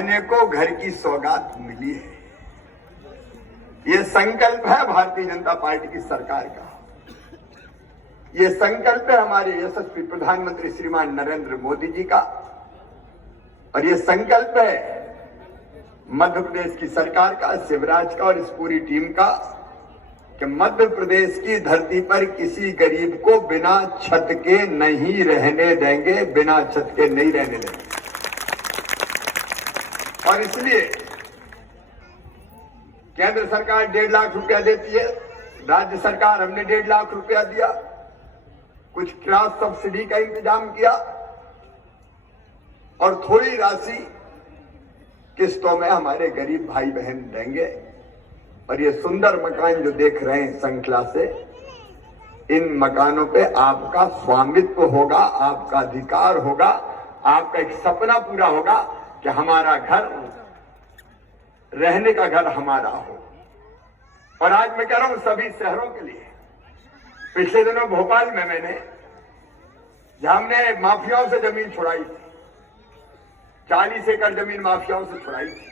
को घर की सौगात मिली है। ये संकल्प है भारतीय जनता पार्टी की सरकार का। ये संकल्प है हमारे यशस्वी प्रधानमंत्री श्रीमान नरेंद्र मोदी जी का, और ये संकल्प है मध्य प्रदेश की सरकार का, शिवराज का और इस पूरी टीम का कि मध्य प्रदेश की धरती पर किसी गरीब को बिना छत के नहीं रहने देंगे, बिना छत के नहीं रहने देंगे। और इसलिए केंद्र सरकार 1.5 लाख रुपया देती है, राज्य सरकार हमने 1.5 लाख रुपया दिया, कुछ क्रॉस सब्सिडी का इंतजाम किया और थोड़ी राशि किस्तों में हमारे गरीब भाई बहन देंगे। और ये सुंदर मकान जो देख रहे हैं श्रृंखला से, इन मकानों पे आपका स्वामित्व होगा, आपका अधिकार होगा, आपका एक सपना पूरा होगा कि हमारा घर, रहने का घर हमारा हो। और आज मैं कह रहा हूं सभी शहरों के लिए। पिछले दिनों भोपाल में हमने माफियाओं से जमीन छुड़ाई थी, 40 एकड़ जमीन माफियाओं से छुड़ाई थी।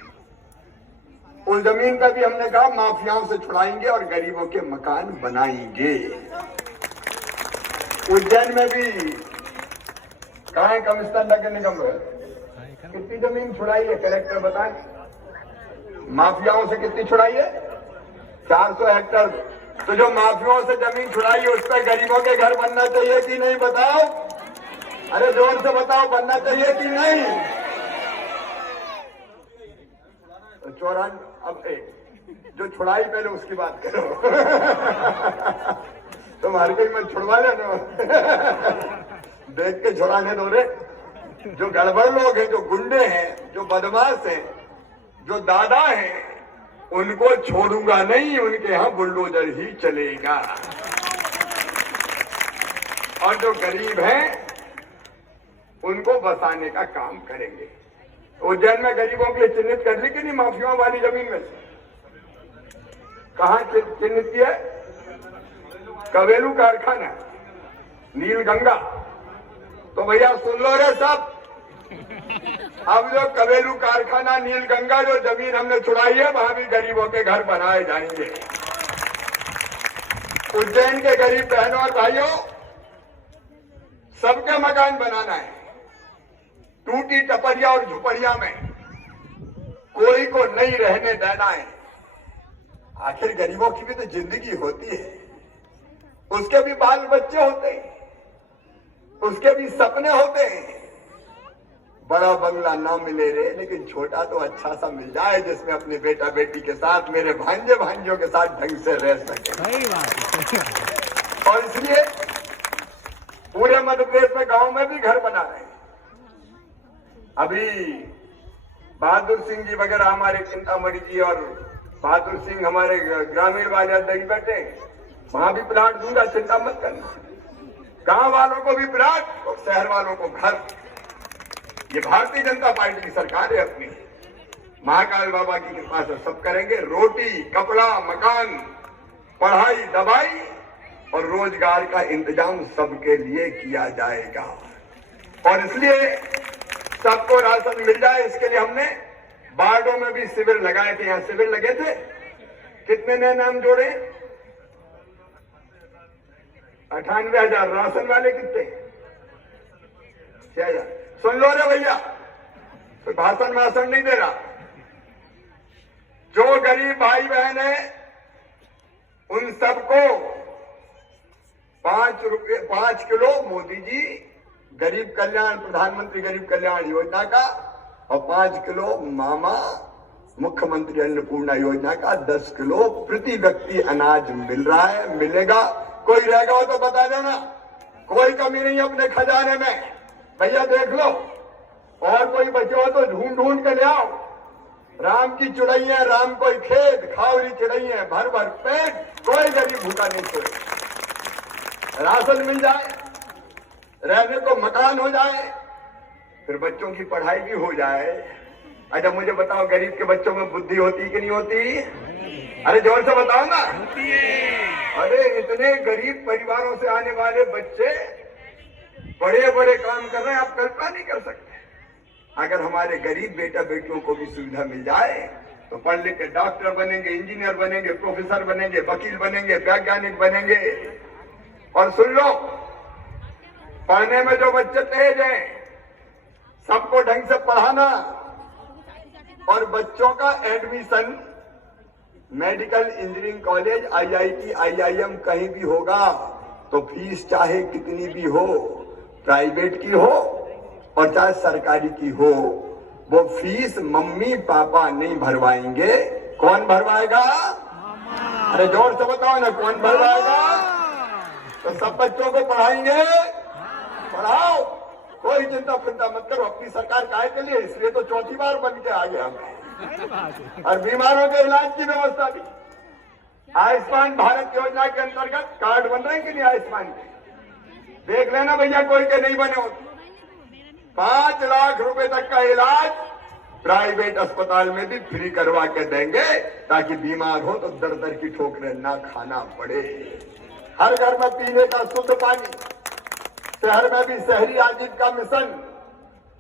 उस जमीन पर भी हमने कहा माफियाओं से छुड़ाएंगे और गरीबों के मकान बनाएंगे। उज्जैन में भी कहाँ है कमिश्नर नगर निगम में, कितनी जमीन छुड़ाई है कलेक्टर बताएं? माफियाओं से कितनी छुड़ाई है? 400 हेक्टेयर। तो जो माफियाओं से जमीन छुड़ाई है उस पर गरीबों के घर बनना चाहिए कि नहीं बताओ? अरे जोर से बताओ, बनना चाहिए कि नहीं? अब जो छुड़ाई पहले उसकी बात करो। तुम हर कोई मत छुड़वा लेना, देख के छुड़ाने दो रे। जो गड़बड़ लोग हैं, जो गुंडे हैं, जो बदमाश हैं, जो दादा हैं, उनको छोड़ूंगा नहीं, उनके यहां बुलडोजर ही चलेगा। और जो गरीब हैं उनको बसाने का काम करेंगे। उज्जैन में गरीबों के लिए चिन्हित कर ली कि नहीं माफियाओं वाली जमीन में से? कहां चिन्हित किया? कवेलू कारखाना, नीलगंगा। तो भैया सुन लो रे सब, अब जो कवेलू कारखाना, नीलगंगा, जो जमीन हमने छुड़ाई है वहां भी गरीबों के घर बनाए जाएंगे। उज्जैन के गरीब बहनों और भाइयों, सबके मकान बनाना है। टूटी टपरिया और झुपड़िया में कोई को नहीं रहने देना है। आखिर गरीबों की भी तो जिंदगी होती है, उसके भी बाल बच्चे होते हैं, उसके भी सपने होते हैं। बड़ा बंगला ना मिले रे, लेकिन छोटा तो अच्छा सा मिल जाए जिसमें अपने बेटा बेटी के साथ, मेरे भांजे भांजियों के साथ ढंग से रह सके। सही बात। और इसलिए पूरे मध्य प्रदेश में गांव में भी घर बना रहे हैं। अभी बहादुर सिंह जी वगैरह हमारे चिंतामणि जी और बहादुर सिंह हमारे ग्रामीण वाले अध्यक्ष बैठे, वहां भी प्लाट दूंगा, चिंता मत करना। गांव वालों को भी प्लाट और शहर वालों को घर। ये भारतीय जनता पार्टी की सरकार है अपनी। महाकाल बाबा की कृपा से सब करेंगे। रोटी, कपड़ा, मकान, पढ़ाई, दवाई और रोजगार का इंतजाम सबके लिए किया जाएगा। और इसलिए सबको राशन मिल जाए, इसके लिए हमने वार्डों में भी शिविर लगाए थे। यहाँ शिविर लगे थे, कितने नए नाम जोड़े? 98,000। राशन वाले कितने? 6,000। सुन लो रे भैया, कोई भाषण भाषण नहीं दे रहा। जो गरीब भाई बहन है उन सबको 5 किलो मोदी जी गरीब कल्याण, प्रधानमंत्री गरीब कल्याण योजना का, और 5 किलो मामा मुख्यमंत्री अन्नपूर्णा योजना का 10 किलो प्रति व्यक्ति अनाज मिल रहा है, मिलेगा। कोई रहेगा हो तो बता देना, कोई कमी नहीं अपने खजाने में। भैया देख लो, और कोई बचे हो तो ढूंढ ढूंढ के ले आओ। राम की चिड़ैया, राम कोई खेत, खावली चिड़ैया, भर भर पेट, कोई गरीब भूखा नहीं सोए। राशन मिल जाए, रहने को मकान हो जाए, फिर बच्चों की पढ़ाई भी हो जाए। अच्छा मुझे बताओ, गरीब के बच्चों में बुद्धि होती कि नहीं होती? अरे जोर से बताओ ना। अरे इतने गरीब परिवारों से आने वाले बच्चे बड़े बड़े काम कर रहे हैं, आप कल्पना नहीं कर सकते। अगर हमारे गरीब बेटा बेटियों को भी सुविधा मिल जाए तो पढ़ लिख के डॉक्टर बनेंगे, इंजीनियर बनेंगे, प्रोफेसर बनेंगे, वकील बनेंगे, वैज्ञानिक बनेंगे। और सुन लो, पढ़ने में जो बच्चे तेज हैं सबको ढंग से पढ़ाना, और बच्चों का admission medical, engineering college, IIT, IIM कहीं भी होगा तो फीस चाहे कितनी भी हो, प्राइवेट की हो और चाहे सरकारी की हो, वो फीस मम्मी पापा नहीं भरवाएंगे। कौन भरवाएगा? अरे जोर से बताओ ना, कौन भरवाएगा? तो सब बच्चों को पढ़ाएंगे। पढ़ाओ, कोई चिंता फिंता मत करो। अपनी सरकार काहे के लिए? इसलिए तो चौथी बार बन के आ गया हम। और बीमारों के इलाज की व्यवस्था भी आयुष्मान भारत योजना के अंतर्गत कार्ड बन रहे हैं कि नहीं आयुष्मान के? देख लेना भैया, कोई के नहीं बने हो। 5 लाख रुपए तक का इलाज प्राइवेट अस्पताल में भी फ्री करवा के देंगे, ताकि बीमार हो तो दर दर की ठोकरें ना खाना पड़े। हर घर में पीने का शुद्ध पानी, शहर में भी शहरी आजीविका मिशन।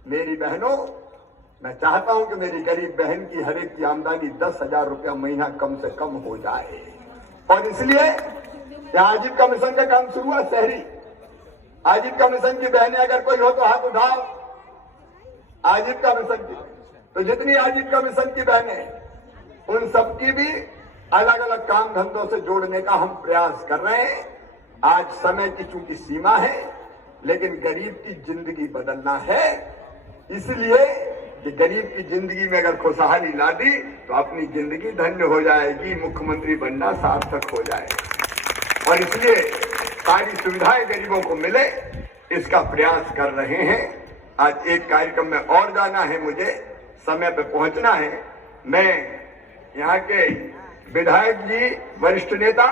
मेरी बहनों, मैं चाहता हूं कि मेरी गरीब बहन की हर एक की आमदनी 10,000 रुपया महीना कम से कम हो जाए, और इसलिए आजीविका मिशन का काम शुरू हुआ। शहरी आजीविका मिशन की बहनें अगर कोई हो तो हाथ उठाओ। आजीविका मिशन की, तो जितनी आजीविका मिशन की बहनें, उन सबकी भी अलग अलग काम धंधों से जोड़ने का हम प्रयास कर रहे हैं। आज समय की चूंकि सीमा है, लेकिन गरीब की जिंदगी बदलना है। इसलिए कि गरीब की जिंदगी में अगर खुशहाली ला दी तो अपनी जिंदगी धन्य हो जाएगी, मुख्यमंत्री बनना सार्थक हो जाएगा। और इसलिए सारी सुविधाएं गरीबों को मिले, इसका प्रयास कर रहे हैं। आज एक कार्यक्रम में और जाना है, मुझे समय पे पहुंचना है। मैं यहाँ के विधायक जी, वरिष्ठ नेता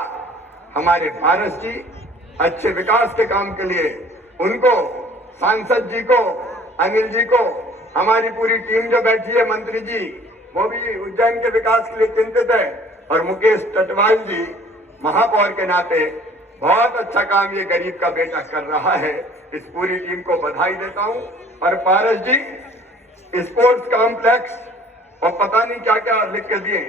हमारे पारस जी, अच्छे विकास के काम के लिए उनको, सांसद जी को, अनिल जी को, हमारी पूरी टीम जो बैठी है, मंत्री जी वो भी उज्जैन के विकास के लिए चिंतित है, और मुकेश टटवाल जी महापौर के नाते बहुत अच्छा काम ये गरीब का बेटा कर रहा है। इस पूरी टीम को बधाई देता हूं। और पारस जी, स्पोर्ट्स कॉम्प्लेक्स और पता नहीं क्या क्या लिख के दिए,